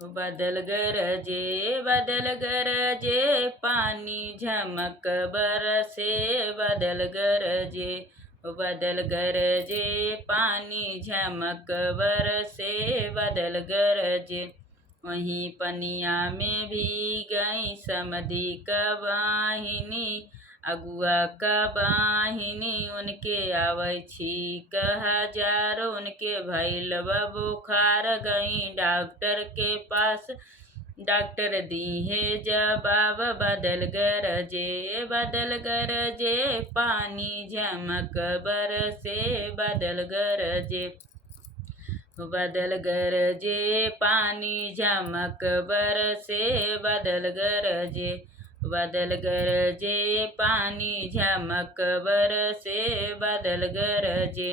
बदल गरजे बदल गरजे पानी झमक बरसे बदल गरजे बदल गरजे पानी झमक बरसे बदल गरजे। वहीं पनिया में भी गई समधी कबाहिनी अगुआ कबाहिनी उनके आवै छीक हजार उनके भैल बुखार गई डॉक्टर के पास डॉक्टर दीहे जवाब बदल गरजे पानी झमक बरसे बदल गरजे बदल गरजे पानी झमक बरसे बदल गरजे बदल गरजे पानी झमक बरसे बदल गरजे।